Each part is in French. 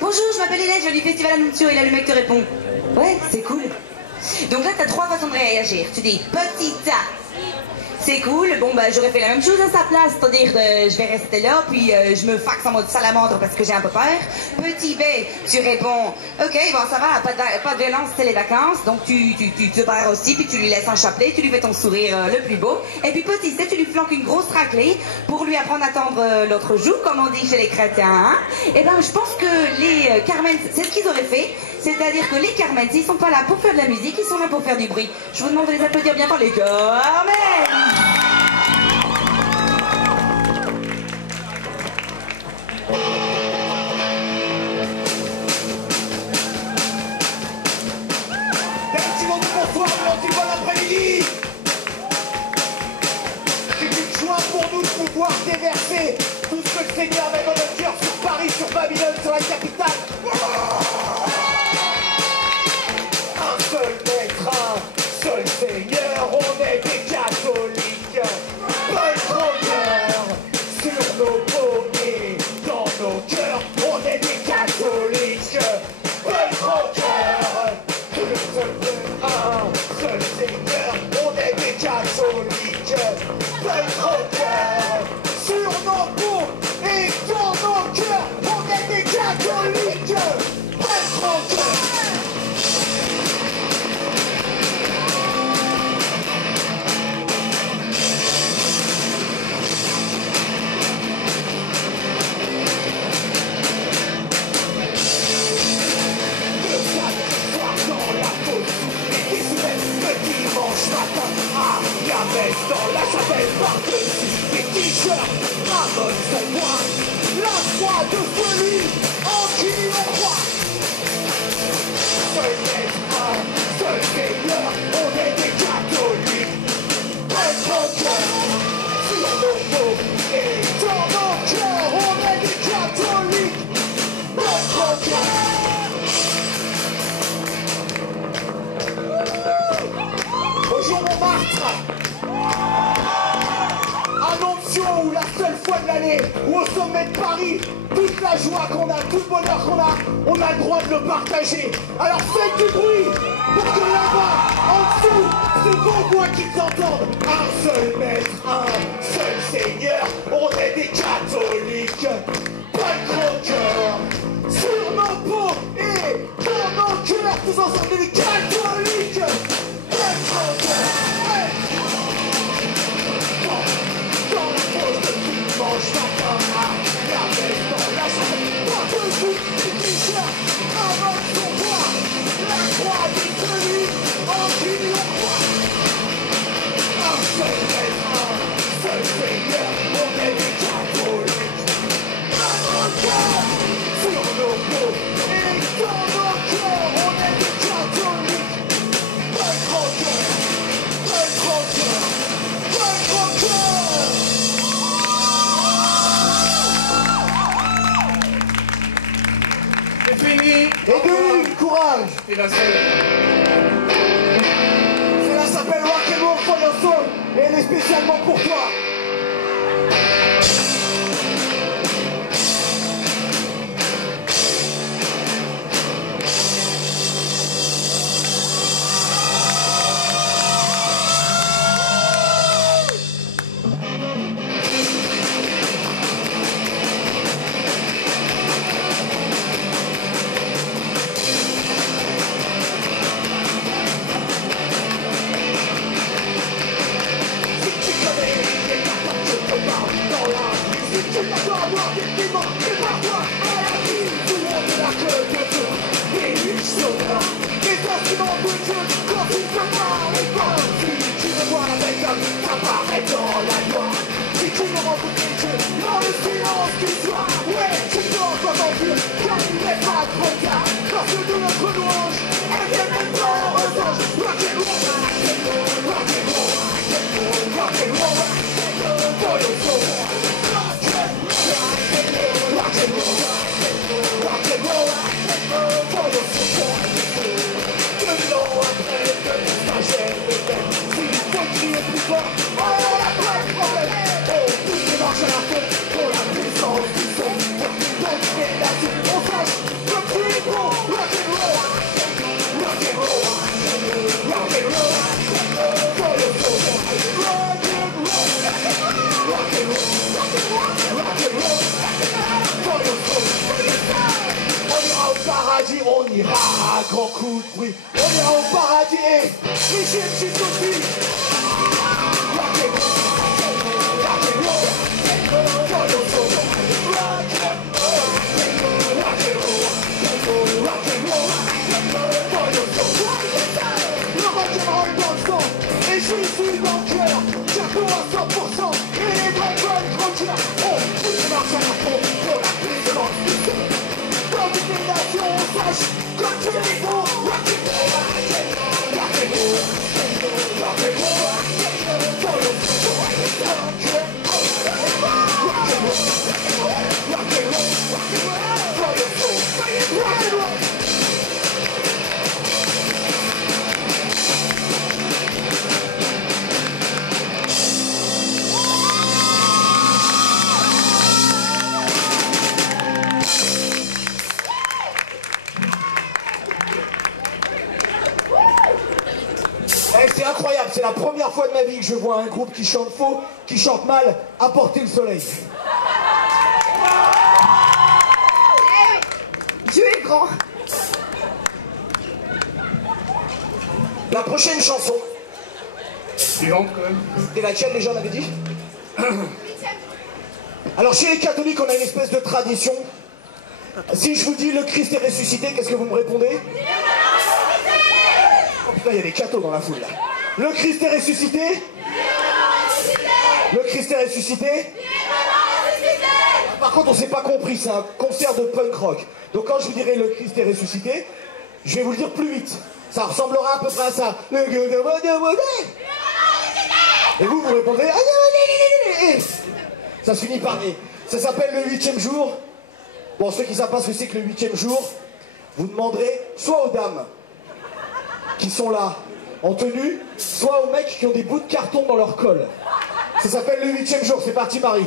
Bonjour, je m'appelle Hélène, je viens du festival Anuncio, et là le mec te répond ouais, c'est cool. Donc là t'as trois façons de réagir. Tu dis petite A, c'est cool, bon bah j'aurais fait la même chose à sa place, c'est-à-dire je vais rester là, puis je me faxe en mode salamandre parce que j'ai un peu peur. Petit B, tu réponds ok, bon ça va, pas de violence, c'est les vacances, donc tu te barres aussi, puis tu lui laisses un chapelet, tu lui fais ton sourire le plus beau. Et puis petit C, tu lui flanques une grosse raclée pour lui apprendre à tendre l'autre joue, comme on dit chez les chrétiens. Hein. Et ben je pense que les Carmen, c'est ce qu'ils auraient fait, c'est-à-dire que les Carmen, ils sont pas là pour faire de la musique, ils sont là pour faire du bruit. Je vous demande de les applaudir bien fort, les Carmen. Bonsoir, bon après-midi. C'est une joie pour nous de pouvoir déverser tout ce que le Seigneur met dans notre cœur sur Paris, sur Babylone, sur la capitale. Un seul maître, un seul Seigneur, on est des catholiques. Paul Crocker, sur nos peaux et dans nos cœurs, on est des catholiques. Paul Crocker, le seul seul Seigneur, on est des catholiques. Paul Crocker, sur nos peaux et dans nos cœurs, on est des catholiques. Paul Crocker. Dans la chapelle par-dessus les t-shirts, Ramon son moi, la foi de celui en qui on croit. Seul maître, seul Seigneur, on est des catholiques. Un grand cœur, sur nos peaux et dans nos cœurs, on est des catholiques. Un grand cœur. Bonjour Montmartre. Anuncio, la seule fois de l'année où au sommet de Paris, toute la joie qu'on a, tout le bonheur qu'on a, on a le droit de le partager. Alors faites du bruit pour que là-bas, en dessous, c'est vos voix qui s'entendent. Un seul maître, un seul Seigneur, on est des catholiques. Pas de gros cœur, sur nos peaux et dans nos cœurs, tous ensemble des catholiques. Pas de gros cœur. Dimanche matin, la messe dans la chambre, par-dessus les t-shirts, avant son poids, la croix de celui en qui on croit. Un seul maître, un seul Seigneur, on est des catholiques. Un grand cœur, sur nos peaux et dans nos cœurs, on est des catholiques. Un grand cœur, un grand cœur, un grand cœur. Fini. Et courage. Et la seule. Cela s'appelle Rock'n'Roll for your soul et elle est spécialement pour toi. on ira à grands coups de bruit. On ira au paradis et Brigitte jusqu'au fil. Et je suis dans le cœur, Jaco à 100%, et les vrais bonnes croqueurs. Oh, tout le marche à la fond, pour la prise de l'antique. Dans toutes les nations, on sache, comme tu les fous, rock'n'roll, rock'n'roll, c'est incroyable, c'est la première fois de ma vie que je vois un groupe qui chante faux, qui chante mal, apporter le soleil. Dieu est grand. La prochaine chanson. Suivante quand même. Et laquelle déjà on avait dit? Alors chez les catholiques on a une espèce de tradition. Si je vous dis le Christ est ressuscité, qu'est-ce que vous me répondez? Oh putain, il y a des cathos dans la foule là. Le Christ est ressuscité? Le Christ est ressuscité? Par contre on s'est pas compris, c'est un concert de punk rock. Donc quand je vous dirai le Christ est ressuscité, je vais vous le dire plus vite. Ça ressemblera à peu près à ça. Et vous répondez. Ça se finit par et. Ça s'appelle le 8e jour. Bon, ceux qui savent pas ce que c'est que le 8e jour, vous demanderez soit aux dames qui sont là en tenue, soit aux mecs qui ont des bouts de carton dans leur col. Ça s'appelle le 8e jour. C'est parti, Marie.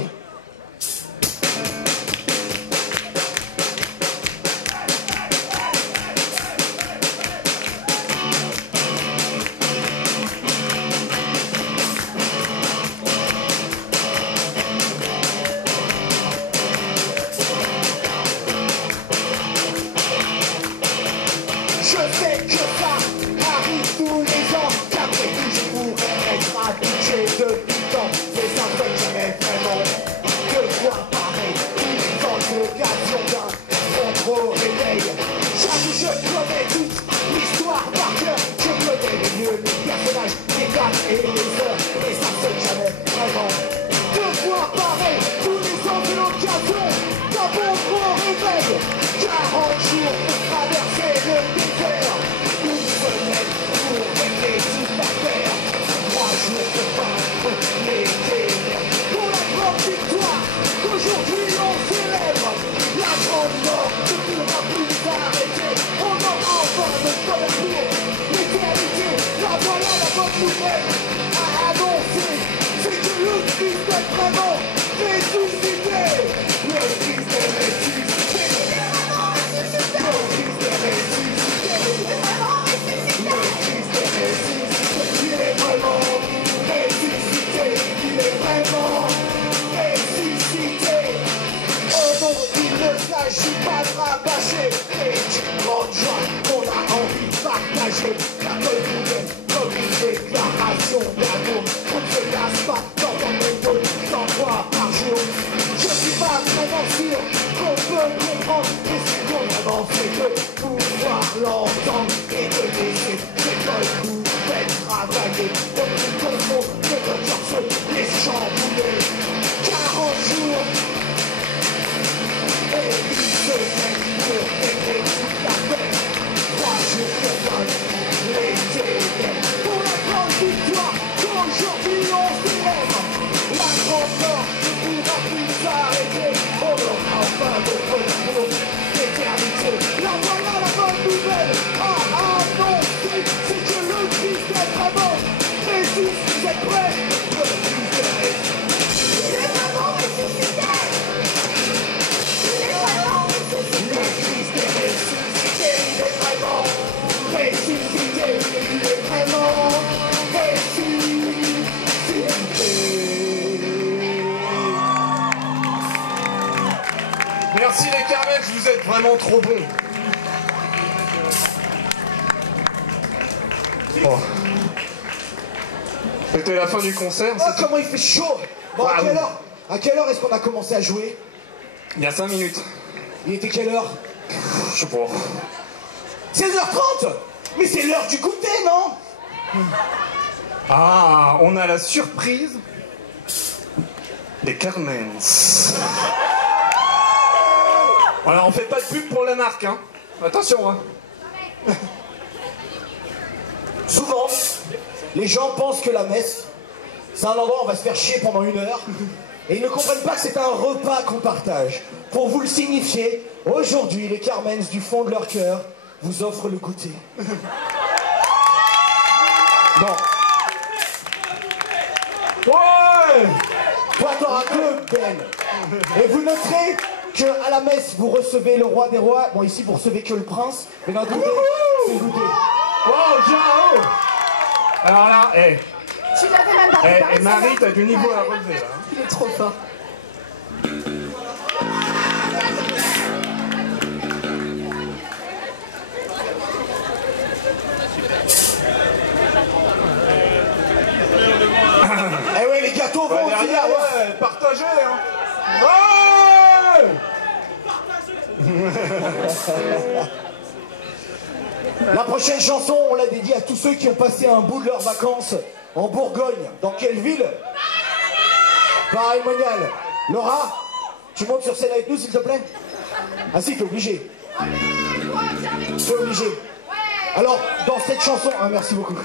Merci les Carmex, vous êtes vraiment trop bons. Bon. C'était la fin du concert. Oh, comment il fait chaud! Bon, à quelle heure est-ce qu'on a commencé à jouer? Il y a 5 minutes. Il était quelle heure? Je sais pas. 16h30! Mais c'est l'heure du goûter, non? Ah, on a la surprise des Carmens. Voilà, on fait pas de pub pour la marque, hein. Attention, hein. Souvent, les gens pensent que la messe, c'est un endroit où on va se faire chier pendant 1 heure, et ils ne comprennent pas que c'est un repas qu'on partage. Pour vous le signifier, aujourd'hui, les Carmens, du fond de leur cœur, vous offrent le goûter. Bon. Ouais! Toi, t'auras que Ben. Et vous noterez qu'à la messe, vous recevez le roi des rois. Bon, ici, vous recevez que le prince. Mais d'un côté, c'est le goûter. Oh, ciao! Alors là, Tu l'avais même pas préparé, et Marie, t'as du niveau à relever, là. Hein. Il est trop fort. Eh ouais, les gâteaux vont aussi Derrière, derrière. ouais, partagez, hein. Ouais! La prochaine chanson, on l'a dédiée à tous ceux qui ont passé un bout de leurs vacances en Bourgogne. Dans quelle ville? Pareil, Monial. Laura, tu montes sur scène avec nous, s'il te plaît? Ah si, t'es obligé. T'es obligé. Alors, dans cette chanson... Ah, merci beaucoup.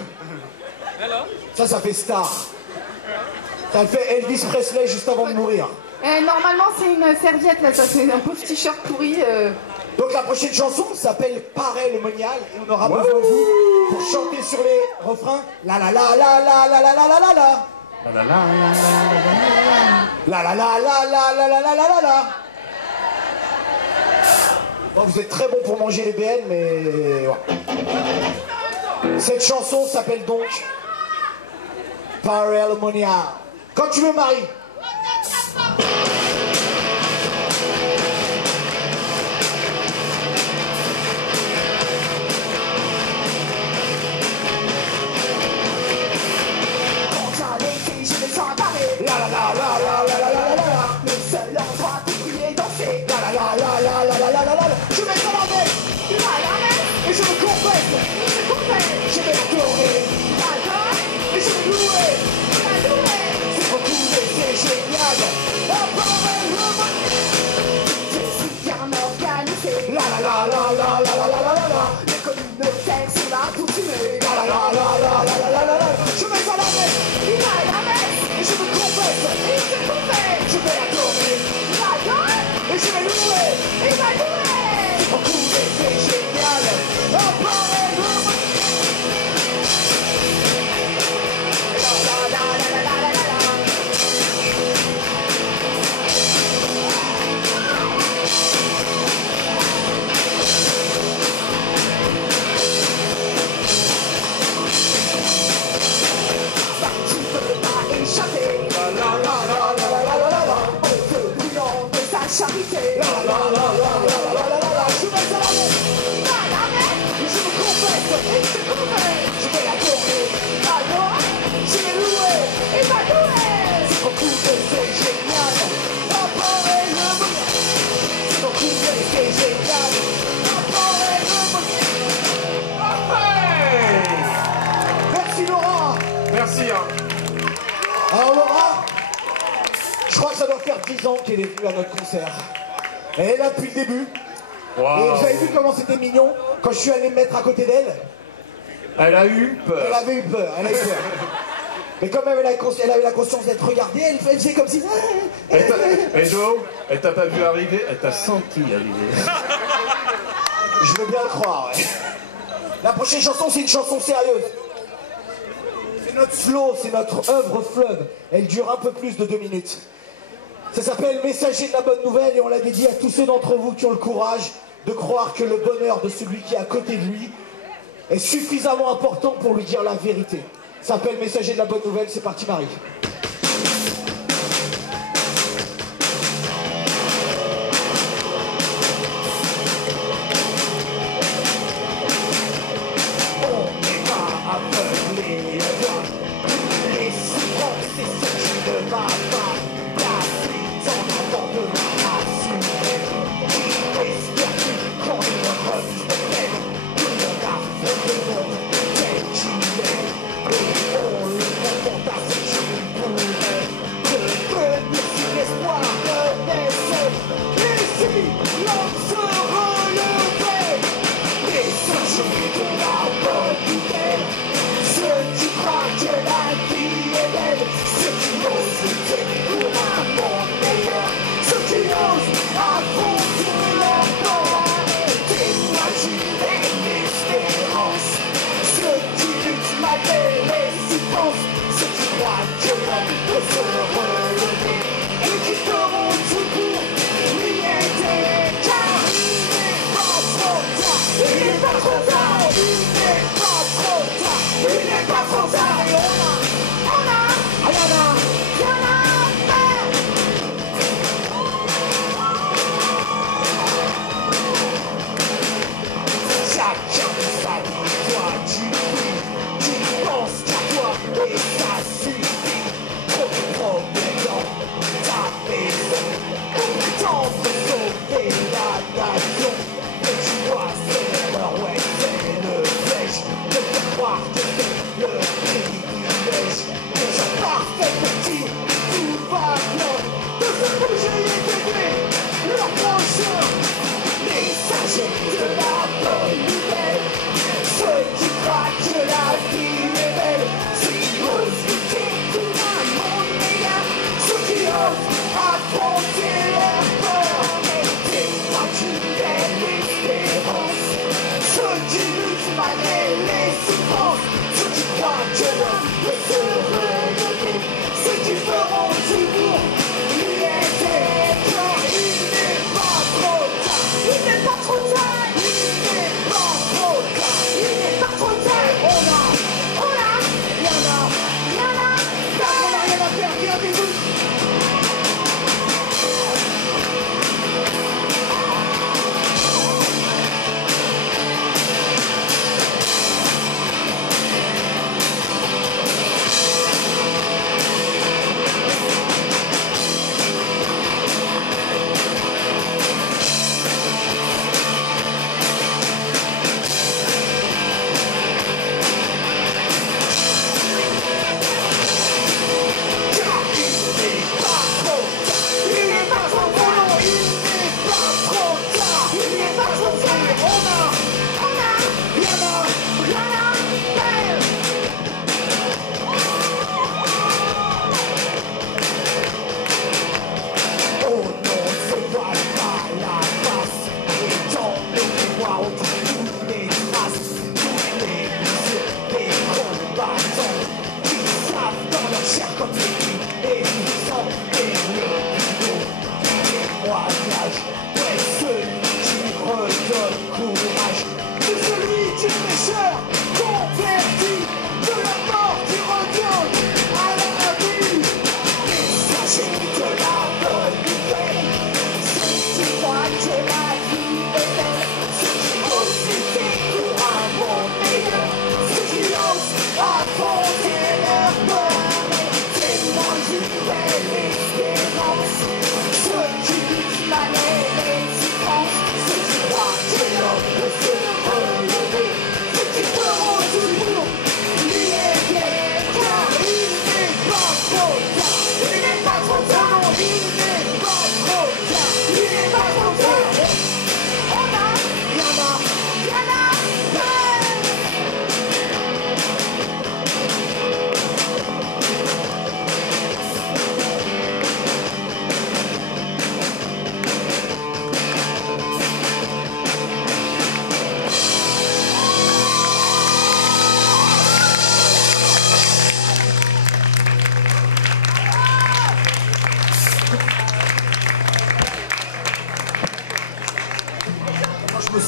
Ça fait star. Ça fait Elvis Presley juste avant de mourir. Normalement, c'est une serviette, là, ça, c'est un pauvre t-shirt pourri. Donc la prochaine chanson s'appelle Pareil le Monial et on aura besoin de vous pour chanter sur les refrains. La la la la la la la la la la la. La la la la la la la la la la. Bon, vous êtes très bon pour manger les BN, mais ouais. Cette chanson s'appelle donc Pareil le Monial. Quand tu veux, Marie. La la la la la la la la la la. Le seul endroit pour crier et danser. La la la la la la la la la la. Je vais dans la messe. Tu vas à la messe. Et je me confesse. Je vais adorer. Et je vais louer. C'est beaucoup mais c'est génial. C'est si bien organisé. La la la la la la la la la la. Les communautaires sont là pour tuer. La la la la la la la la la. Je vais à la messe. Il va à la messe. Et je me confesse. Je vais adorer. Et je vais louer. C'est beaucoup mais c'est génial. Charité. La la la la la la la la la. Je vais à la messe. Et je me confesse. Je vais adorer. Je vais louer. C'est beaucoup mais c'est génial. C'est beaucoup mais c'est génial. Merci Laura. Merci, hein. Alors Laura, je crois que ça doit faire 10 ans qu'elle est venue à notre concert. Elle est là depuis le début. Wow. Et vous avez vu comment c'était mignon quand je suis allé me mettre à côté d'elle? Elle a eu peur. Elle avait eu peur, Mais comme elle avait la conscience d'être regardée, elle faisait comme si... Et Jo, elle t'a pas vu arriver, elle t'a senti arriver. Je veux bien le croire, ouais. La prochaine chanson, c'est une chanson sérieuse. C'est notre flow, c'est notre œuvre fleuve. Elle dure un peu plus de 2 minutes. Ça s'appelle Messager de la bonne nouvelle et on l'a dédié à tous ceux d'entre vous qui ont le courage de croire que le bonheur de celui qui est à côté de lui est suffisamment important pour lui dire la vérité. Ça s'appelle Messager de la bonne nouvelle, c'est parti Marie. On n'est pas à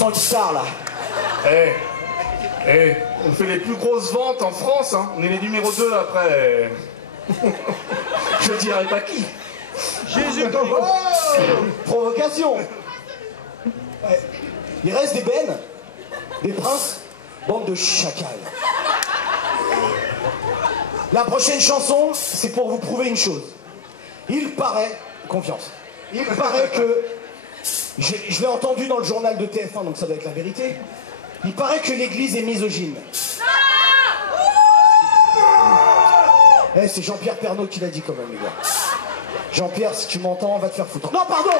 sens une star, là. On fait les plus grosses ventes en France, hein. On est les numéros 2 après. Je dirais pas qui. Jésus-Christ. Oh, provocation. Ouais. Il reste des bennes, des princes, bande de chacals. La prochaine chanson, c'est pour vous prouver une chose. Il paraît, confiance, il paraît que, je l'ai entendu dans le journal de TF1, donc ça doit être la vérité, il paraît que l'église est misogyne. C'est Jean-Pierre Pernaut qui l'a dit quand même, les gars. Jean-Pierre, si tu m'entends, va te faire foutre. Non, pardon.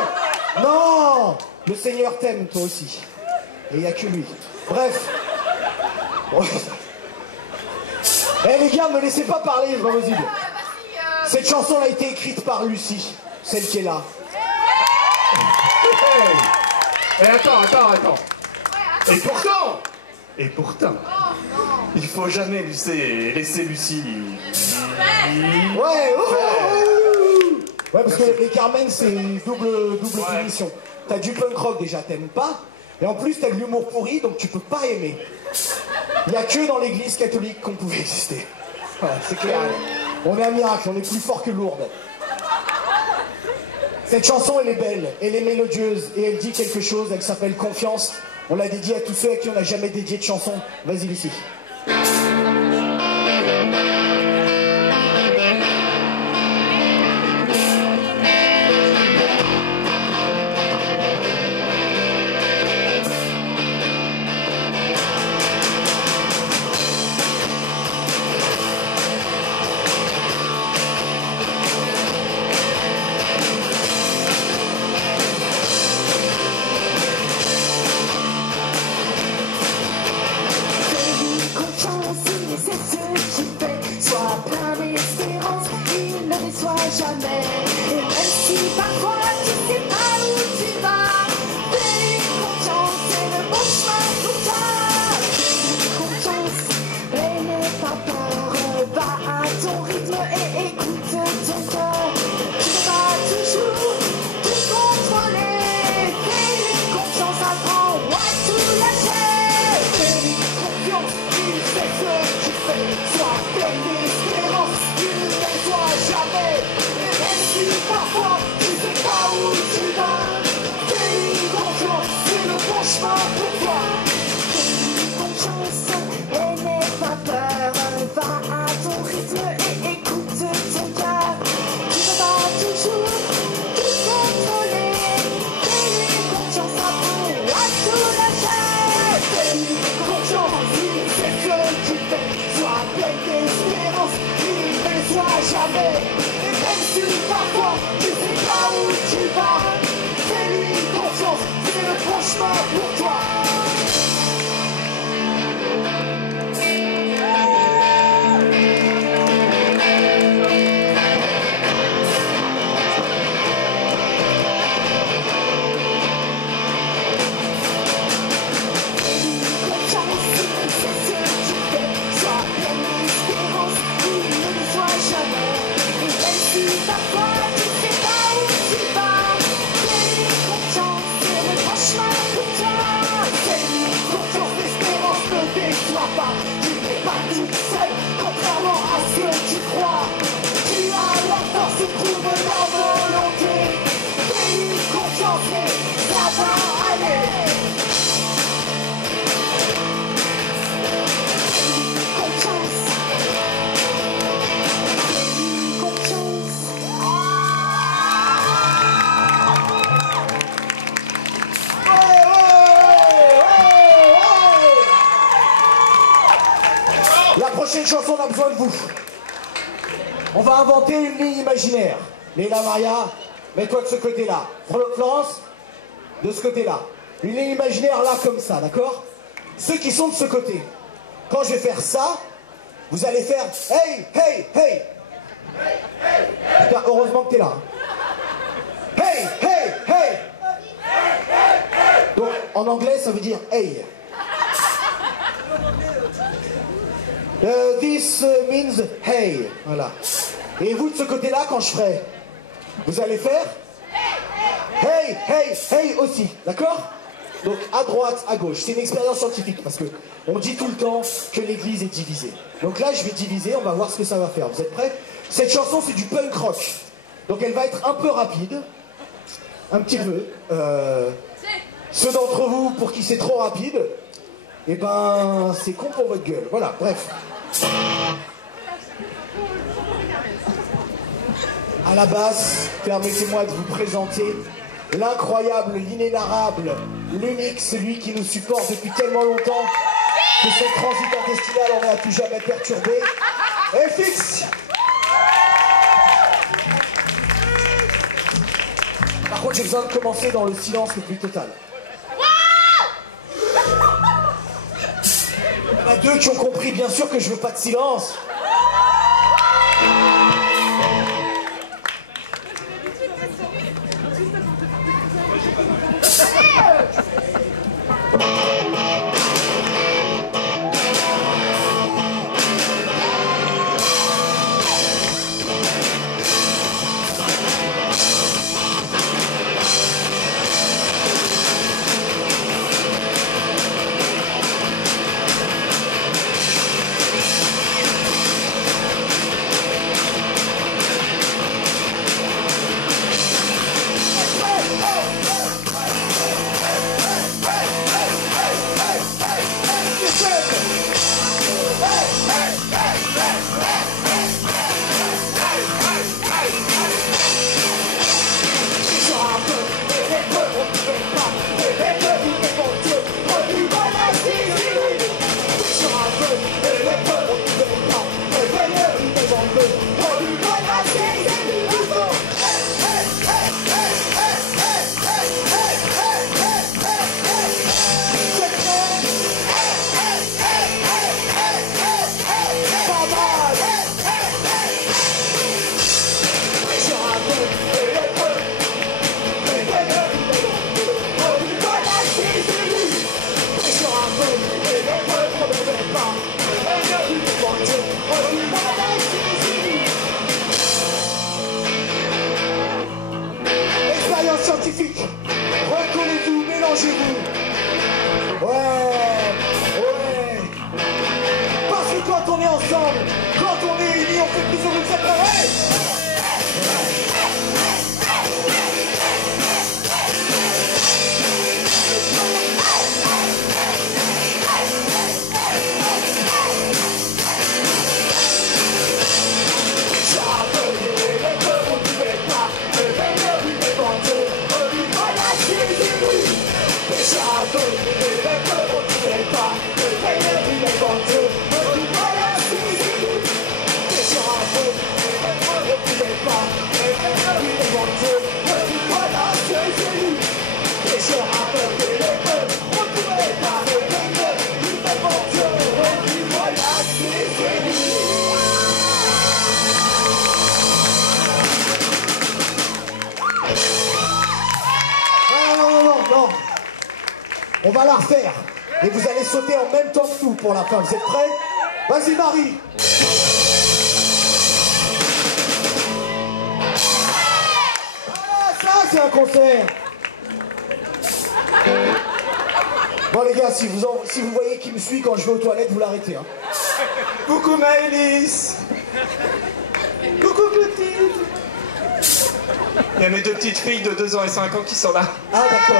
Non. Le Seigneur t'aime, toi aussi. Et il n'y a que lui. Bref. Les gars, me laissez pas parler, c'est pas possible. Cette chanson a été écrite par Lucie, celle qui est là. Attends. Et pourtant, il faut jamais laisser Lucie. Ouais, parce que les Carmen, c'est double punition. T'as du punk rock déjà, t'aimes pas. Et en plus, t'as de l'humour pourri, donc tu peux pas aimer. Il n'y a que dans l'église catholique qu'on pouvait exister. Voilà, c'est clair. On est un miracle, on est plus fort que Lourdes. Cette chanson, elle est belle, elle est mélodieuse, et elle dit quelque chose, elle s'appelle Confiance. On l'a dédiée à tous ceux à qui on n'a jamais dédié de chanson. Vas-y, Lucie. Chanson, on a besoin de vous. On va inventer une ligne imaginaire. Léla, Maria, mets-toi de ce côté-là. Florence, de ce côté-là. Une ligne imaginaire là, comme ça, d'accord? Ceux qui sont de ce côté. Quand je vais faire ça, vous allez faire hey, hey, hey. Putain, heureusement que t'es là. Hey, hey, hey. Donc, en anglais, ça veut dire hey. This means hey, voilà. Et vous de ce côté-là, quand je ferai, vous allez faire hey, hey, hey aussi, d'accord? Donc à droite, à gauche. C'est une expérience scientifique parce que on dit tout le temps que l'église est divisée. Donc là, je vais diviser, on va voir ce que ça va faire. Vous êtes prêts? Cette chanson, c'est du punk rock. Donc elle va être un peu rapide. Un petit peu. Ceux d'entre vous pour qui c'est trop rapide, eh ben, c'est con pour votre gueule. Voilà, bref. À la basse, permettez-moi de vous présenter l'incroyable, l'inénarrable, l'unique, celui qui nous supporte depuis tellement longtemps que son transit intestinal en a plus jamais perturbé. FX. Par contre, j'ai besoin de commencer dans le silence le plus total. Il y en a deux qui ont compris, bien sûr, que je veux pas de silence. Scientifique, reconnaissez-vous, mélangez-vous. Ouais. Parce que quand on est ensemble, quand on est unis, on fait plus ou moins ça pareil. Non. On va la refaire. Et vous allez sauter en même temps que nous pour la fin. Vous êtes prêts? Vas-y, Marie. Ah, ça, c'est un concert. Bon, les gars, si vous voyez qui me suit quand je vais aux toilettes, vous l'arrêtez. Hein. Coucou, Maëlys. Coucou, petite. Il y a mes deux petites filles de 2 ans et 5 ans qui sont là. Ah, d'accord.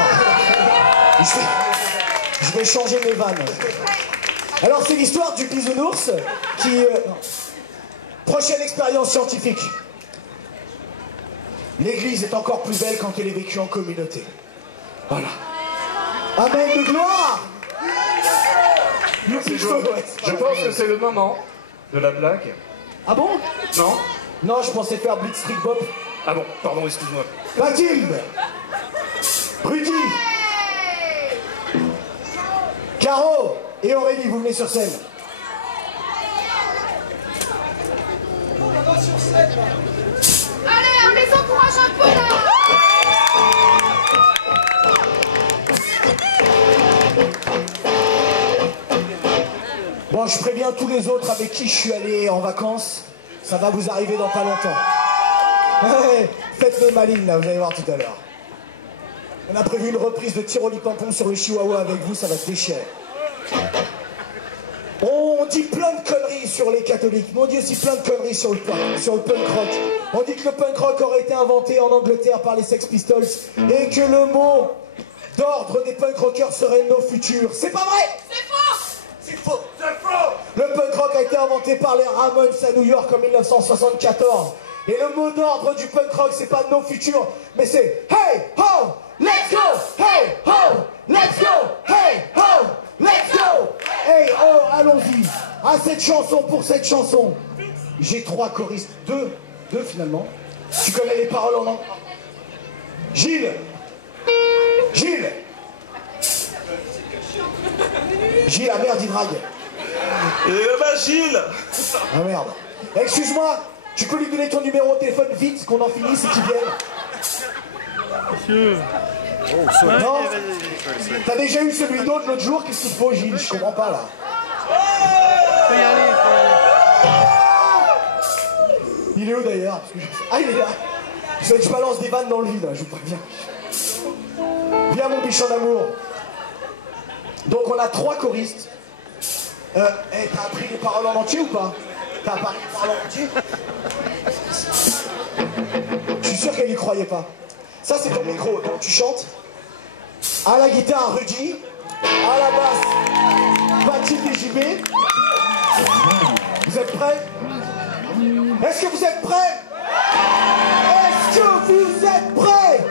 Je vais changer mes vannes. Alors, c'est l'histoire du bisounours qui... Prochaine expérience scientifique. L'église est encore plus belle quand elle est vécue en communauté. Voilà. Amen de gloire. Je pense que c'est le moment de la blague. Ah bon? Non? Non, je pensais faire Blitzkrieg Bob. Ah bon, pardon, excuse-moi. Mathilde, Rudy, Caro et Aurélie, vous venez sur scène. Allez, on les encourage un peu là. Bon, je préviens tous les autres avec qui je suis allé en vacances. Ça va vous arriver dans pas longtemps. Ouais, faites les malines là, vous allez voir tout à l'heure. On a prévu une reprise de Tiroli Pimpon sur le Chihuahua avec vous, ça va se déchirer. On dit plein de conneries sur les catholiques, mais on dit aussi plein de conneries sur le punk rock. On dit que le punk rock aurait été inventé en Angleterre par les Sex Pistols et que le mot d'ordre des punk rockers serait No Future. C'est pas vrai! C'est faux! C'est faux! C'est faux! Le punk rock a été inventé par les Ramones à New York en 1974. Et le mot d'ordre du punk rock, c'est pas No Future, mais c'est Hey Ho! Let's go! Hey Ho! Let's go! Hey Ho! Let's go! Hey oh, allons-y. À cette chanson, pour cette chanson, j'ai 3 choristes. Deux finalement. Tu connais les paroles en anglais? Gilles! Gilles! Gilles, ah merde, il drague. Gilles! Ah merde. Excuse-moi, tu peux lui donner ton numéro de téléphone vite, qu'on en finisse et qu'il vienne. Monsieur. Non? T'as déjà eu celui d'autre l'autre jour? Qu'est-ce qu'il te faut, Gilles? Je comprends pas là. Faut y aller, faut y aller. Il est où d'ailleurs? Ah, il est là. Je balance des vannes dans le vide, je vous préviens. Viens mon bichon d'amour. Donc on a 3 choristes. T'as appris les paroles en entier ou pas? T'as appris les paroles en entier? Je suis sûr qu'elle y croyait pas. Ça c'est ton micro, donc tu chantes. À la guitare, Rudy. À la basse, Mathilde et JB. Vous êtes prêts? Est-ce que vous êtes prêts? Est-ce que vous êtes prêts?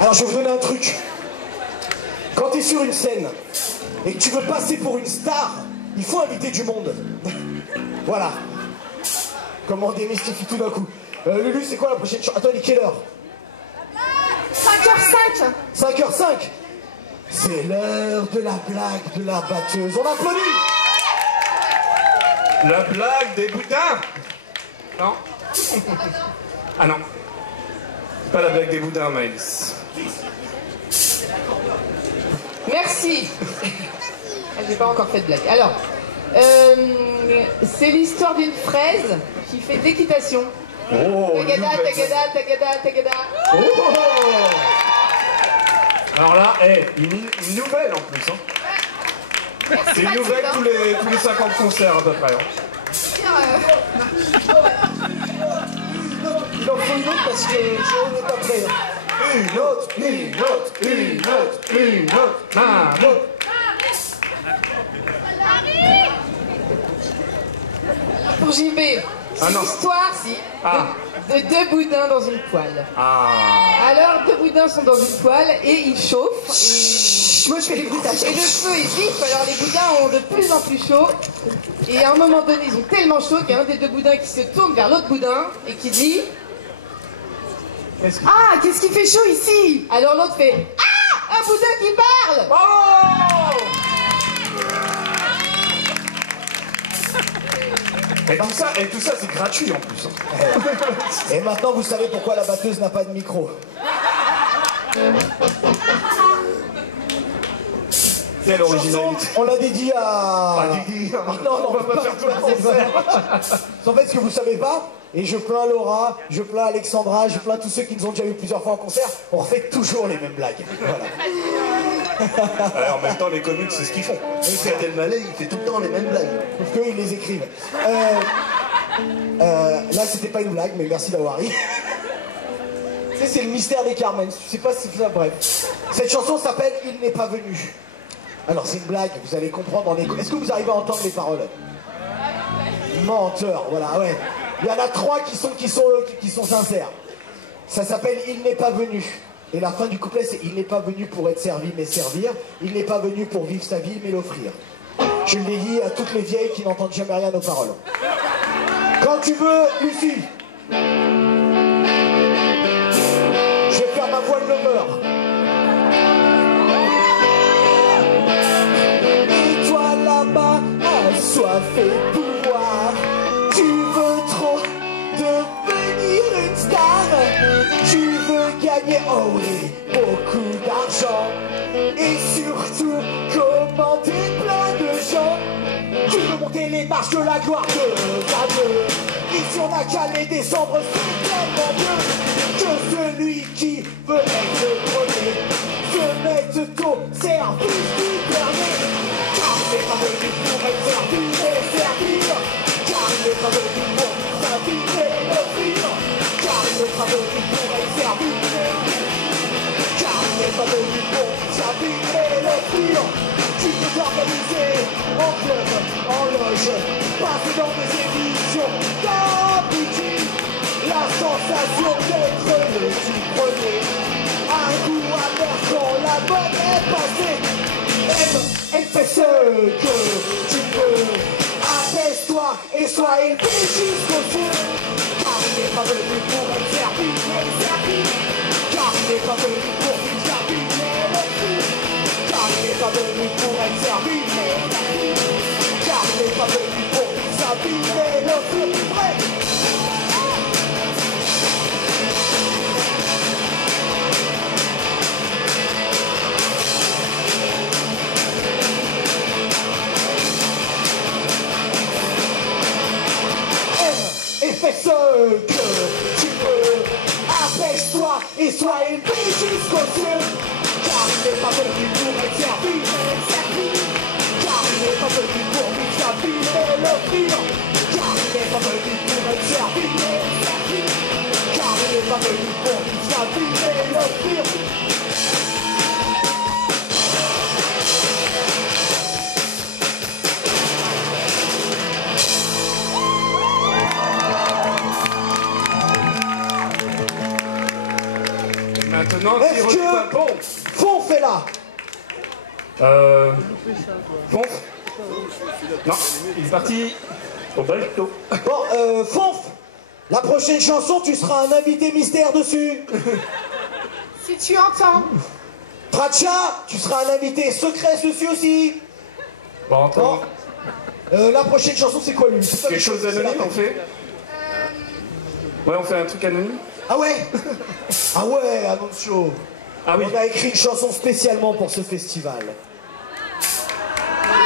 Alors je vais vous donner un truc. Quand tu es sur une scène et que tu veux passer pour une star, il faut inviter du monde. Voilà. Comment on démystifie tout d'un coup. Lulu, c'est quoi la prochaine chanson? Attends, il est quelle heure? 5h05. 5h05. C'est l'heure de la blague de la batteuse. On applaudit. La blague des boudins? Non? Ah non. C'est pas la blague des boudins, Maëlys. Merci. J'ai pas encore fait de blague. Alors, c'est l'histoire d'une fraise qui fait de l'équitation. Oh, Tagada, tagada, tagada, tagada. Oh. Alors là, une nouvelle en plus. Hein. C'est une nouvelle tous les 50 concerts à peu près. Hein. Il en faut une autre parce que Jérôme n'est pas prêt. Une autre, une autre, une autre, une autre, une autre. Pour JB, c'est non. l'histoire, de 2 boudins dans une poêle. Alors, 2 boudins sont dans une poêle et ils chauffent. Moi je fais les bruitages. Et le feu est vif, alors les boudins ont de plus en plus chaud. Et à un moment donné, ils ont tellement chaud qu'il y a un des 2 boudins qui se tourne vers l'autre boudin et qui dit... Ah, qu'est-ce qui fait chaud ici? Alors l'autre fait... Ah, un boudin qui parle. Et tout ça, c'est gratuit en plus. Et maintenant, vous savez pourquoi la batteuse n'a pas de micro. Quelle originalité. On l'a dédié à... Pas Didi. Non, On va pas faire tout le concert. En fait, ce que vous savez pas, et je plains Laura, je plains Alexandra, je plains tous ceux qui nous ont déjà vu plusieurs fois en concert, on refait toujours les mêmes blagues. Voilà. Alors, en même temps, les comiques, c'est ce qu'ils font. Gad Elmaleh, il fait tout le temps les mêmes blagues. Sauf qu'eux, ils les écrivent. Là, c'était pas une blague, mais merci d'avoir ri. Tu sais, c'est le mystère des Carmen. Je sais pas si c'est ça, bref. Cette chanson s'appelle « Il n'est pas venu ». Alors, c'est une blague, vous allez comprendre en écho. Est-ce que vous arrivez à entendre les paroles? Menteur, voilà, ouais. Il y en a 3 qui sont sincères. Ça s'appelle « Il n'est pas venu ». Et la fin du couplet, c'est « Il n'est pas venu pour être servi, mais servir. Il n'est pas venu pour vivre sa vie, mais l'offrir. » Je l'ai dit à toutes les vieilles qui n'entendent jamais rien aux paroles. Quand tu veux, Lucie. Je vais faire ma voix de l'honneur. Et toi là-bas, assoiffé de pouvoir, tu veux trop devenir une star. Tu veux gagner, oh oui, beaucoup d'argent. Et surtout, commenter plein de gens. Tu veux monter les marches de la gloire de ta Dieu. Ici on a qu'à les descendre, c'est tellement mieux que celui qui veut être le premier se mette au service du dernier. Car il n'est pas venu pour être servi et servir. Car il n'est pas venu pour sa vie et l'offrir. Car il n'est pas venu pour être servi. Car il n'est pas venu pour sa vie et l'offrir. Tu peux t'organiser en club, en loge, passer dans des émissions d'habitude. La sensation d'être le petit premier. Un coup à terre quand la bonne est passée. Elle fait ce que tu peux. Apaise-toi et sois élevé jusqu'au ciel. Car il n'est pas venu pour être servi, mais servi. Car il n'est pas venu pour vivre sa vie, mais l'offrir. Car il n'est pas venu pour être servi, mais servi. Car il n'est pas venu pour vivre sa vie, mais l'offrir. Bref. Et fais ce que tu veux. Apaise-toi et sois élevé jusqu'au ciel. Car il n'est pas venu pour être servi, mais servi. Car il n'est pas venu pour vivre sa vie, mais l'offrir. Car il n'est pas venu pour être servi, mais servi. Car il n'est pas venu pour vivre sa vie, mais l'offrir. Maintenant, Est-ce que Fonf est là? Fonf? Non, il est parti au balto. Bon, Fonf, la prochaine chanson, tu seras un invité mystère dessus. Si tu entends. Tracha, tu seras un invité secret dessus aussi. Bon, Bon, attends. la prochaine chanson, c'est quoi lui? Quelque chose d'anonyme, on fait? Ouais, on fait un truc anonyme? Ah ouais? Ah ouais, Anoncio. Ah oui. On a écrit une chanson spécialement pour ce festival.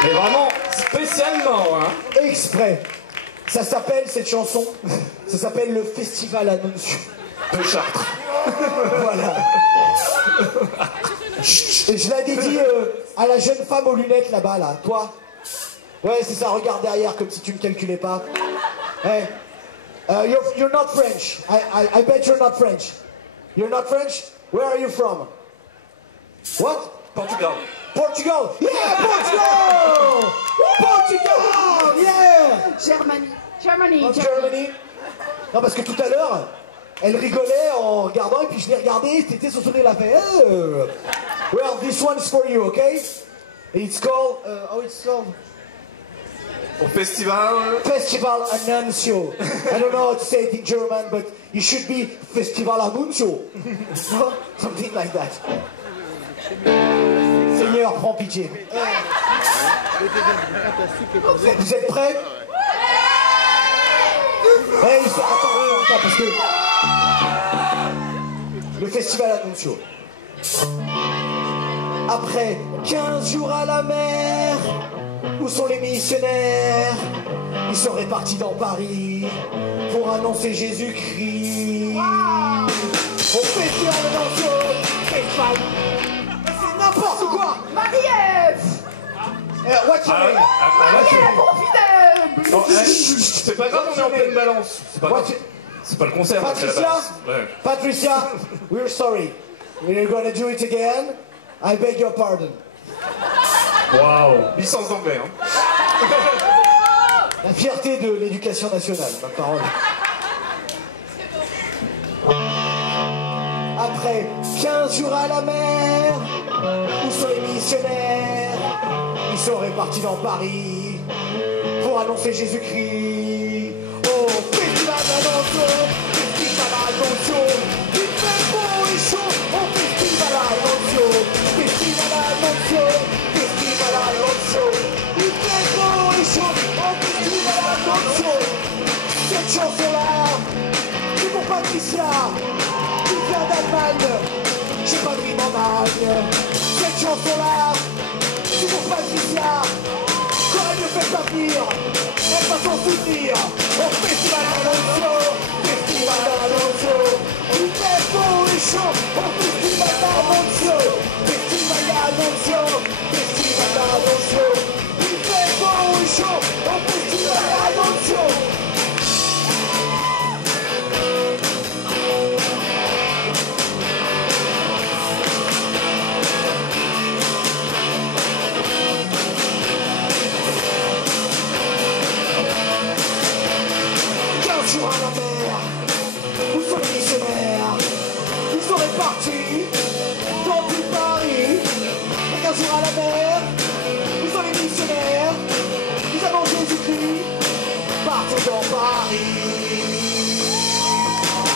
Mais vraiment, spécialement, hein? Exprès. Ça s'appelle, cette chanson, ça s'appelle le Festival Anoncio. De Chartres. Voilà. Et je l'ai dédié à la jeune femme aux lunettes là-bas, là. Toi? Ouais, c'est ça, regarde derrière comme si tu ne calculais pas. Hey. You're not French. I bet you're not French. You're not French? Where are you from? What? Portugal. Portugal! Yeah, Portugal! Portugal! Yeah! Germany. Germany. From Germany. Non, parce que tout à l'heure, elle rigolait en regardant, et puis je l'ai regardé, t'étais sur son nez, elle a fait well, this one is for you, okay? It's called, it's called Au festival. Festival Anuncio. I don't know how to say it in German, but it should be Festival Anuncio. No? Something like that. Seigneur, prends pitié. Vous êtes prêts? Attends, parce que le festival Annunzio. Après 15 jours à la mer, où sont les missionnaires? Ils sont répartis dans Paris pour annoncer Jésus-Christ. Au festival Annunzio, c'est n'importe quoi. Marie-Ève. What's your name? Non, c'est pas grave, on est en pleine balance. C'est pas grave. C'est pas le concert, c'est la Patricia? balance. Ouais. Patricia, we're sorry. We're gonna do it again. I beg your pardon. Waouh. Licence d'anglais, hein. La fierté de l'éducation nationale, ma parole. Après 15 jours à la mer, où sont les missionnaires? Ils sont répartis dans Paris pour annoncer Jésus-Christ. Oh, festival Annunzio, festival Annunzio. Il fait beau et chaud, oh, festival Annunzio, festival Annunzio, festival Annunzio. Il fait beau et chaud, oh, festival Annunzio. Cette chanson-là, c'est pour Patricia, qui vient d'Allemagne. J'ai pas de rime en Allemagne. Cette chanson-là, c'est pour Patricia, quand elle ne fait pas venir, elle va s'en souvenir. Au festival Annunzio, festival Annunzio. Il fait beau et chaud, au festival Annunzio, festival Annunzio, festival Annunzio. Il fait beau et chaud, au festival Annunzio. Jours à la mer, où sont les missionnaires? Ils sont répartis dans tout Paris. 15 jours à la mer, où sont les missionnaires? Ils annoncent Jésus-Christ partout dans Paris.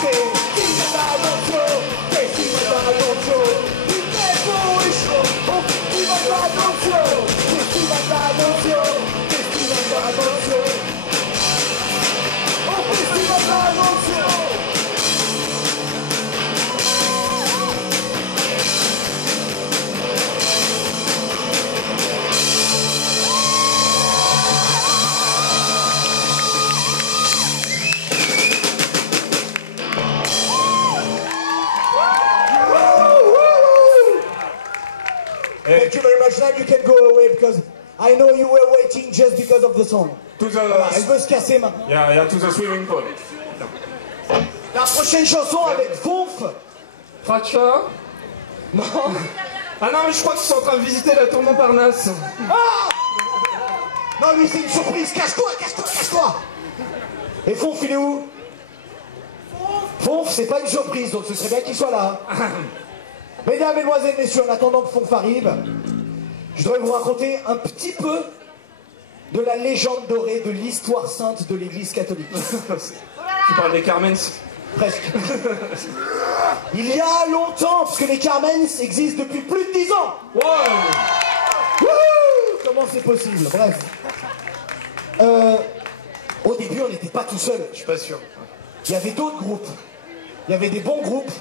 Festival Annunzio, festival Annunzio. Il fait beau et chaud, au festival Annunzio, festival Annunzio, festival Annunzio. Festival Annunzio. Thank you very much. Now you can go away because I know you were waiting just because of the song. Voilà, elle veut se casser maintenant. Il y a to the swimming pool. La prochaine chanson avec Fonf. Fracha? Non. Ah non, mais je crois qu'ils sont en train de visiter la tour Montparnasse. Ah! Non, lui, c'est une surprise. Cache-toi, cache-toi, cache-toi. Et Fonf, il est où? Fonf, c'est pas une surprise, donc ce serait bien qu'il soit là. Mesdames, Mesdemoiselles, Messieurs, en attendant que Fonf arrive, je voudrais vous raconter un petit peu de la légende dorée de l'histoire sainte de l'Église catholique. Tu parles des Carmens? Presque. Il y a longtemps, parce que les Carmens existent depuis plus de 10 ans. Wow. Wouhou! Comment c'est possible? Bref. Au début, on n'était pas tout seul. Je suis pas sûr. Il y avait d'autres groupes. Il y avait des bons groupes,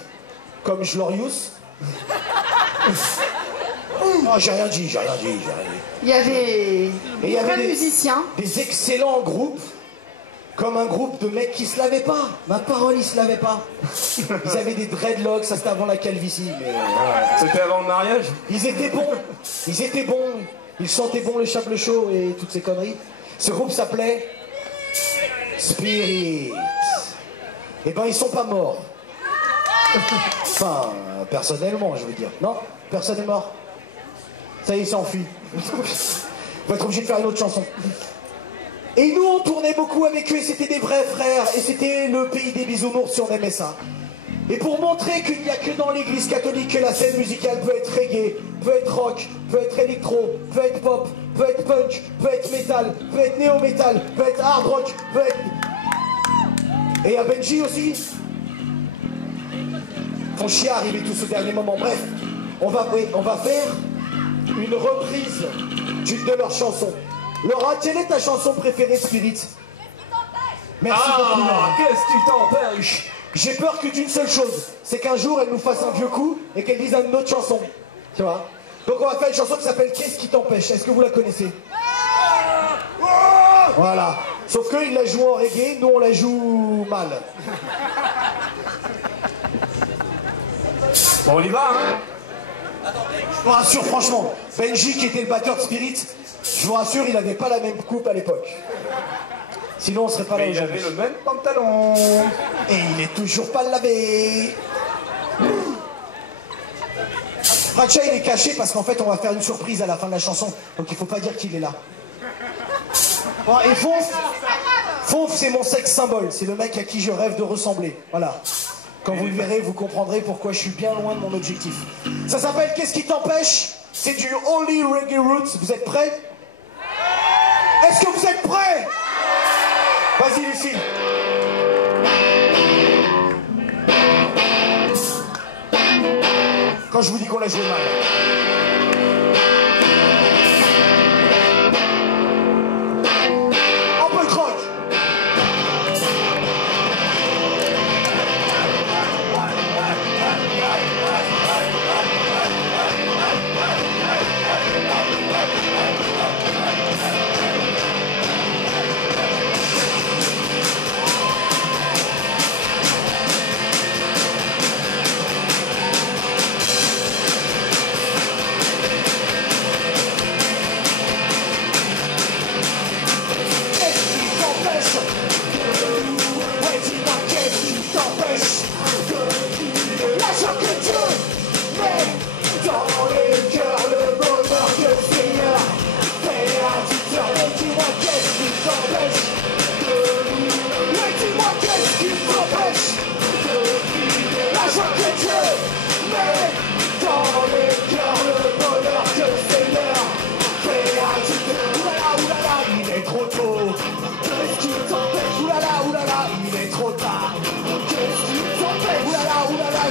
comme Glorious. Oh, j'ai rien dit, j'ai rien dit, j'ai rien dit. Il y avait Et il y avait des musiciens. des excellents groupes, comme un groupe de mecs qui se lavaient pas. Ma parole, ils se lavaient pas. Ils avaient des dreadlocks, ça c'était avant la calvitie. Mais C'était avant le mariage? ils étaient bons, ils étaient bons. Ils sentaient bon le chapelot chaud et toutes ces conneries. Ce groupe s'appelait Spirit. Eh ben, ils sont pas morts. Enfin, personnellement, je veux dire. Non, personne n'est mort. Ça y est, il s'enfuit. On va être obligé de faire une autre chanson. Et nous, on tournait beaucoup avec eux, et c'était des vrais frères, et c'était le pays des bisounours si on aimait ça. Et pour montrer qu'il n'y a que dans l'église catholique que la scène musicale peut être reggae, peut être rock, peut être électro, peut être pop, peut être punk, peut être métal, peut être néo-métal, peut être hard rock, peut être... Et il y a Benji aussi. Ton chien arrivé tout ce dernier moment. Bref, on va faire une reprise d'une de leurs chansons. Laura, quelle est ta chanson préférée, Spirit? Merci beaucoup. Laura. Qu'est-ce qui t'empêche? J'ai peur que d'une seule chose, c'est qu'un jour elle nous fasse un vieux coup et qu'elle dise une autre chanson. Tu vois? Donc on va faire une chanson qui s'appelle Qu'est-ce qui t'empêche? Est-ce que vous la connaissez? Voilà. Sauf qu'ils la jouent en reggae, nous on la joue mal. Bon, on y va, hein? Je vous rassure franchement, Benji qui était le batteur de Spirit, je vous rassure, il n'avait pas la même coupe à l'époque. Sinon on serait pas là Mais il aujourd'hui. avait le même pantalon. Et il est toujours pas lavé. Ratcha il est caché parce qu'en fait on va faire une surprise à la fin de la chanson, donc il faut pas dire qu'il est là. Bon, et Fauve c'est mon sexe symbole, c'est le mec à qui je rêve de ressembler. Voilà. Quand vous le verrez, vous comprendrez pourquoi je suis bien loin de mon objectif. Ça s'appelle Qu'est-ce qui t'empêche? C'est du Holy Reggae Roots. Vous êtes prêts? Est-ce que vous êtes prêts? Vas-y Lucie. Quand je vous dis qu'on l'a joué mal. Un peu le croc.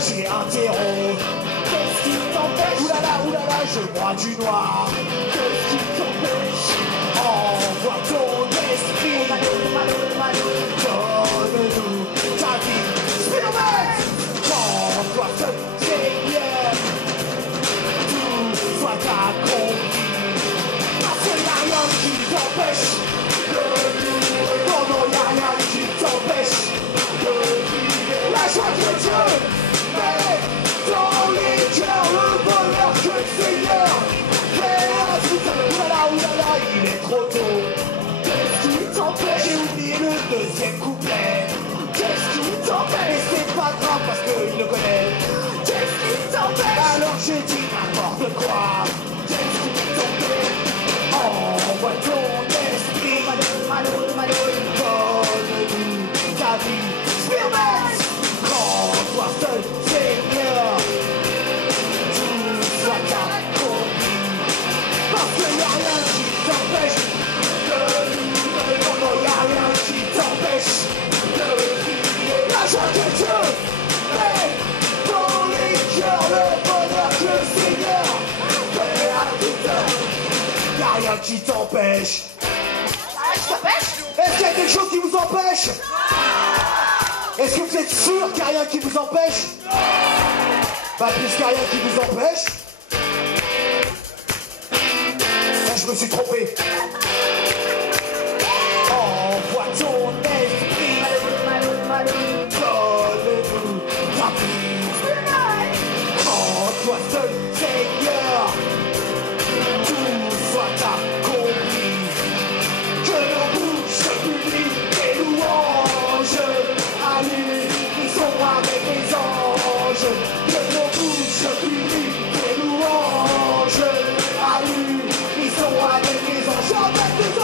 J'ai un terreau. Qu'est-ce qui t'empêche? Oulala, je bois du noir. Qu'est-ce qui t'empêche? Envoie ton esprit. Donne-nous ta vie. Spirit! Rends-toi seul, Seigneur. Tout soit accompli. Parce qu'il n'y a rien qui t'empêche de vivre. Non, non, il n'y a rien qui t'empêche de vivre la joie de Dieu. Dans les cœurs, le bonheur que le Seigneur fait à tout. Oulala, il est trop tôt. Qu'est-ce qui t'empêche? J'ai oublié le deuxième couplet. Qu'est-ce qui t'empêche? Mais c'est pas grave parce qu'il le connaît. Qu'est-ce qui t'empêche? Alors je dis n'importe quoi. Qu'est-ce qui t'empêche? Envoie ton esprit. Donne-nous ta vie. Spirit! Rends-toi seul, Seigneur. Tout soit accompli. Parce qu'il n'y a rien qui t'empêche de vivre. Non, non, il n'y a rien qui t'empêche de vivre la joie de Dieu. Mais dans les cœurs, le bonheur que le Seigneur fait à toute heure. Il n'y a rien qui t'empêche. Est-ce qu'il y a quelque chose qui vous empêche? Est-ce que vous êtes sûr qu'il n'y a rien qui vous empêche? Bah, puisqu'il n'y a rien qui vous empêche. Là, je me suis trompé. Envoie ton esprit. Donne-nous ta vie. Rends-toi seul, Seigneur. Tout soit accompli. Que nos bouches publient des louanges. Ils sont avec les anges. Que nos bouches publient des louanges. Ils sont avec les anges.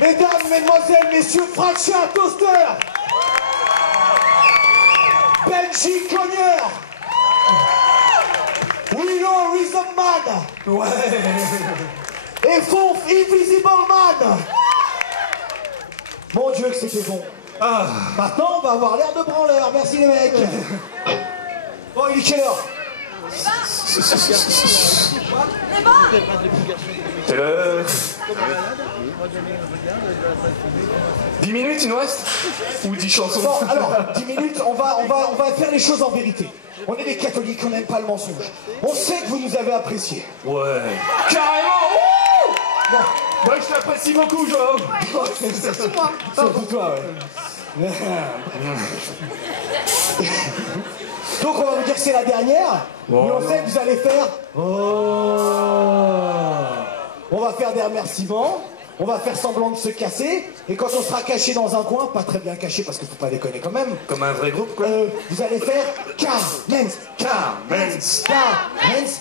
Mesdames, mesdemoiselles, messieurs, Francia Toaster, Benji Cogner, Willow Rhythm Man, et Fonf Invisible Man. Mon Dieu que c'était bon. Maintenant, on va avoir l'air de branleur. Merci les mecs. Bon, il est quelle heure? C'est le... 10 minutes, il nous reste? Ou 10 chansons? Bon, alors, 10 minutes, on va faire les choses en vérité. On est des catholiques, on n'aime pas le mensonge. On sait que vous nous avez appréciés. Ouais. Carrément. Bon, moi je t'apprécie beaucoup, Joe. Surtout moi. Surtout toi, ouais. Donc on va vous dire que c'est la dernière, Oh, mais on non. sait que vous allez faire... On va faire des remerciements, on va faire semblant de se casser, et quand on sera caché dans un coin, pas très bien caché parce qu'il faut pas déconner quand même, Comme un vrai groupe, quoi. vous allez faire Carmen's.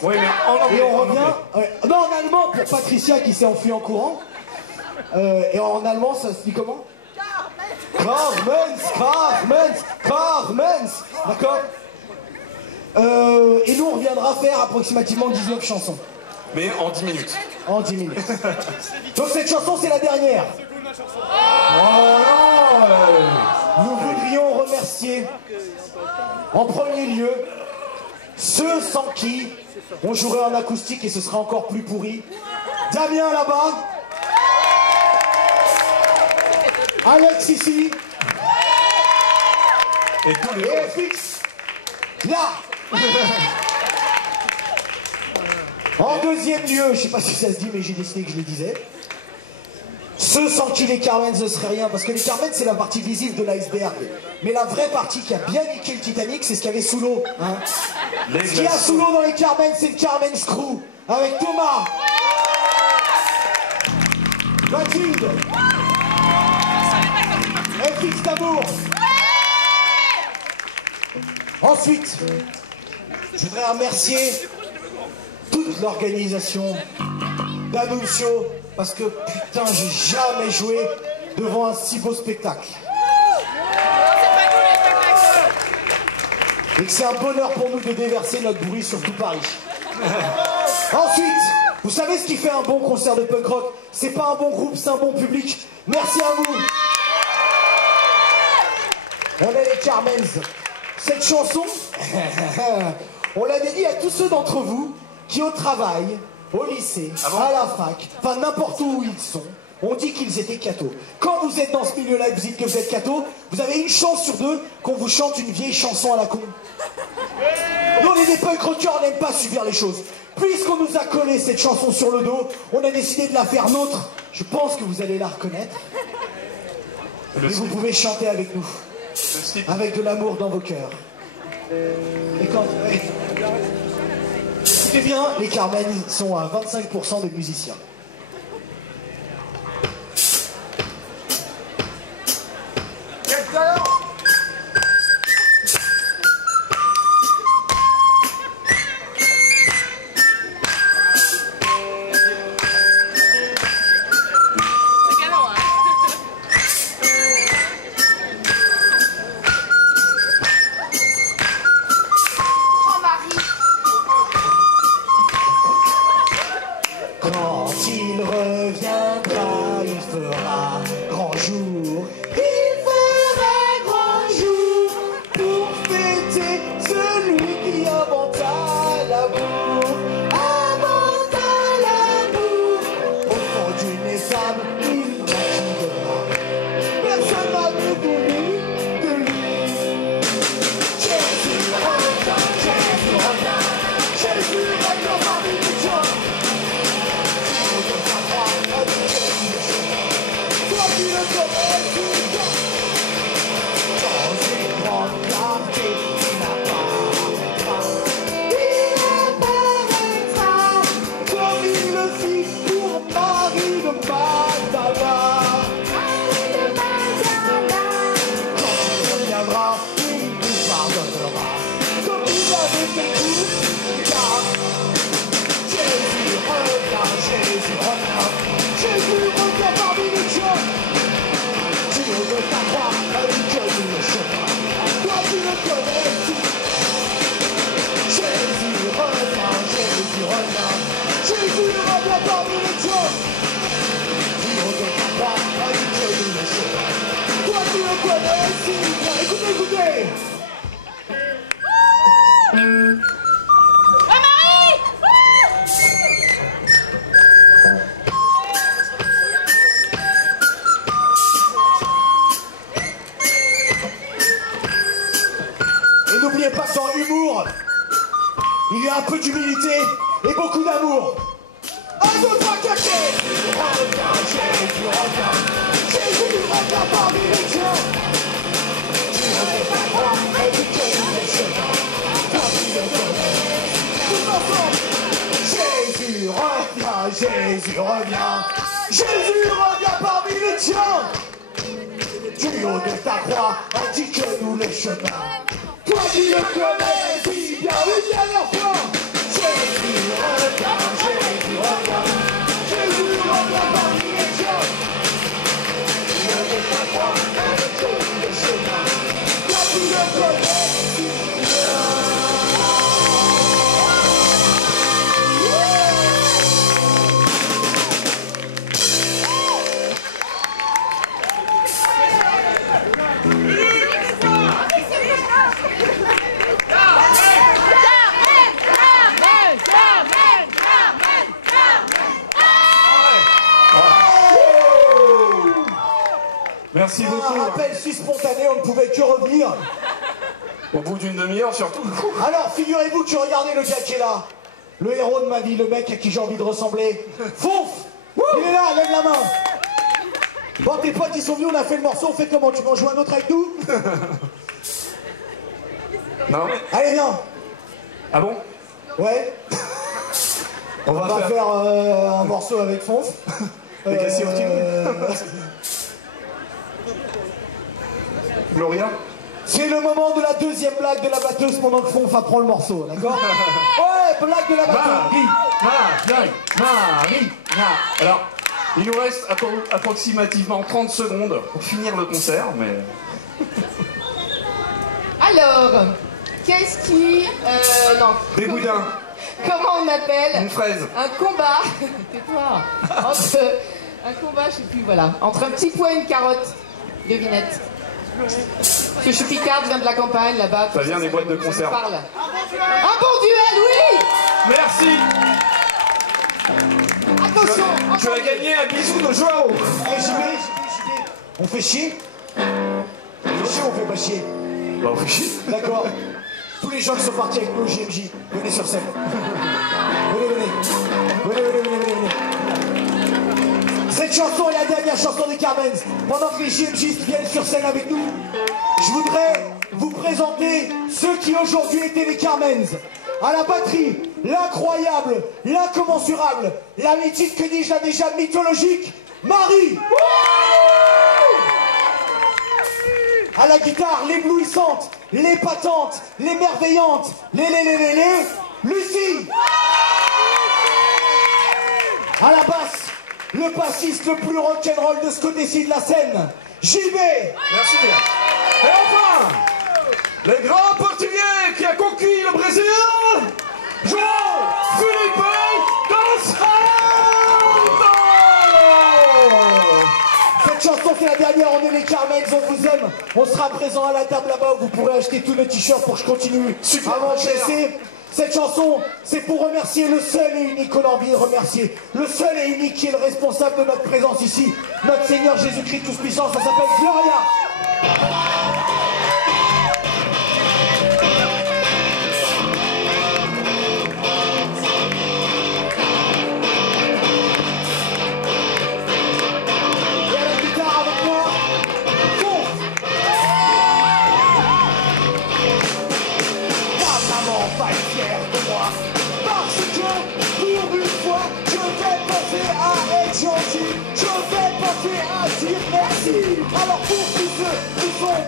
Oui, mais en anglais. Et on en revient... anglais. Non, en allemand pour Patricia qui s'est enfuie en courant. Et en allemand, ça se dit comment? Carmen's. D'accord. Et nous, on reviendra faire approximativement 19 chansons. Mais en 10 minutes. En 10 minutes. Donc cette chanson, c'est la dernière. Nous voudrions remercier, en premier lieu, ceux sans qui on jouerait en acoustique et ce serait encore plus pourri. Damien là-bas. Alex ici. Et tous les Et autres. FX là. En deuxième lieu, je sais pas si ça se dit, mais j'ai décidé que je le disais. Ceux sans qui les Carmen ne seraient rien, parce que les Carmen c'est la partie visible de l'iceberg. Mais la vraie partie qui a bien niqué le Titanic, c'est ce qu'il y avait sous l'eau. Hein. Les Ce qu'il y a sous l'eau dans les Carmen, c'est le Carmen's Crew, avec Thomas, Mathilde, FX Tabour. Ensuite, je voudrais remercier toute l'organisation d'Annunzio, parce que putain, j'ai jamais joué devant un si beau spectacle. Et que c'est un bonheur pour nous de déverser notre bruit sur tout Paris. Ensuite, vous savez ce qui fait un bon concert de punk rock? C'est pas un bon groupe, c'est un bon public. Merci à vous. On est les Carmen's. Cette chanson, on l'a dédiée à tous ceux d'entre vous qui au travail, au lycée, à la fac, enfin n'importe où ils sont, on dit qu'ils étaient cathos. Quand vous êtes dans ce milieu-là et que vous dites que vous êtes cathos, vous avez une chance sur deux qu'on vous chante une vieille chanson à la con. Nous on est des punk rockers, on n'aime pas subir les choses. Puisqu'on nous a collé cette chanson sur le dos, on a décidé de la faire nôtre. Je pense que vous allez la reconnaître. Et vous pouvez chanter avec nous. Avec de l'amour dans vos cœurs. Et quand... Écoutez bien, les Carmen sont à 25% de musiciens. Quand si bien. Écoutez, écoutez. Et n'oubliez pas que dans l'humour, il y a un peu d'humilité et beaucoup d'amour. Un, deux, trois, quatre, Jésus revient, Jésus revient. Jésus revient parmi les tiens. Tu ne veux pas croire, éduque-nous les chemins. Parmi les tiens. Tous ensemble. Jésus revient, Jésus revient. Jésus revient parmi les tiens. Du haut de ta croix, indique-nous le chemin. Toi qui le connais si bien, une dernière fois. Jésus revient, Jésus revient. Jésus revient parmi les tiens. Du haut de ta croix, indique-nous le chemin. Toi qui le connais si bien. Merci beaucoup. Un rappel si spontané, on ne pouvait que revenir. Au bout d'une demi-heure surtout. Alors, figurez-vous que regardez le gars qui est là. Le héros de ma vie, le mec à qui j'ai envie de ressembler. Fonf. Il est là, lève la main. Bon, tes potes, ils sont venus, on a fait le morceau, on fait comment? Tu veux en jouer un autre avec nous? Non. Allez, viens. Ah bon? Ouais. On va faire un morceau avec Fonf. Et qu'est-ce qu'il y a Gloria? C'est le moment de la deuxième blague de la batteuse pendant que Fonf apprend le morceau, d'accord? Ouais, blague de la batteuse. Marie. Alors, il nous reste approximativement 30 secondes pour finir le concert, mais... Alors, qu'est-ce qui... non. Des boudins. Comment on appelle Une fraise. un combat... Tais-toi. Entre... Un combat, je sais plus, voilà. Entre un petit pois et une carotte. Devinette. Parce que je suis picarde, je viens de la campagne, là-bas. Ça vient des boîtes de conserve. Parle. Un bon duel, oui. Merci. Attention. Tu as gagné un bisou de Joao. Allez, j'y vais. On fait chier? On fait chier ou on fait pas chier? Bah oui. D'accord. Tous les gens qui sont partis avec nous au JMJ, venez sur scène. Venez. Cette chanson est la dernière chanson des Carmens. Pendant que les JMJ viennent sur scène avec nous, je voudrais vous présenter ceux qui aujourd'hui étaient les Carmens. À la batterie, l'incroyable, l'incommensurable, la mythique, que dis-je, la déjà mythologique, Marie. À la guitare, l'éblouissante, l'épatante, l'émerveillante, Lucie. À la basse, le bassiste le plus rock'n'roll de ce côté-ci de la scène, JB. Merci. Et enfin, le grand portugais qui a conquis le Brésil, Jean-Philippe Dos Santos. Cette chanson, c'est la dernière, on est les Carmens, on vous aime. On sera présent à la table là-bas où vous pourrez acheter tous nos t-shirts pour que je continue. Super Avant de cher. laisser, cette chanson, c'est pour remercier le seul et unique qu'on a envie de remercier. Le seul et unique qui est le responsable de notre présence ici. Notre Seigneur Jésus-Christ Tout-Puissant, ça s'appelle Gloria. Je vais penser à dire merci. Alors pour tous ceux qui sont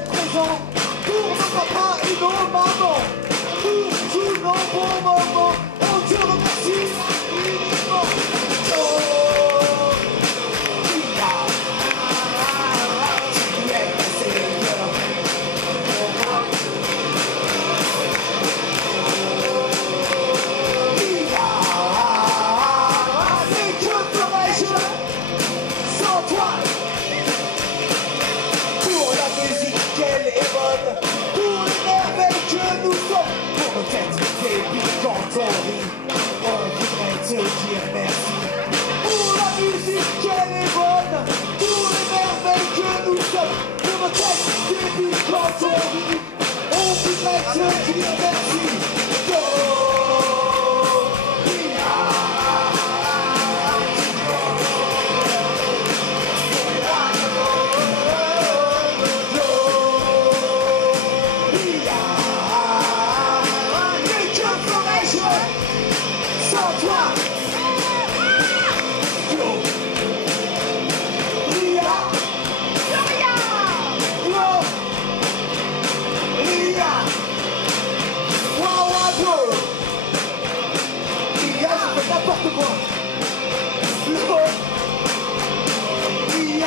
ton rythme, on voudrait te dire merci. Sans toi, n'importe quoi. Il y a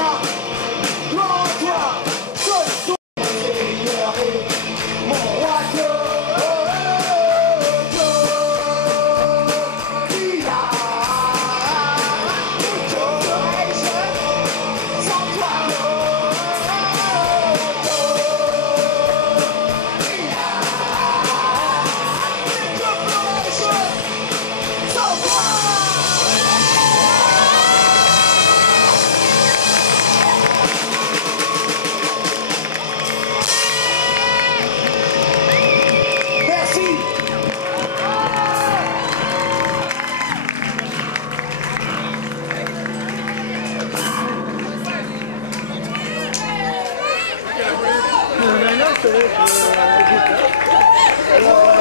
gloire à toi, seul ton Seigneur est mon roi il a que ferais-je sans toi. Alors,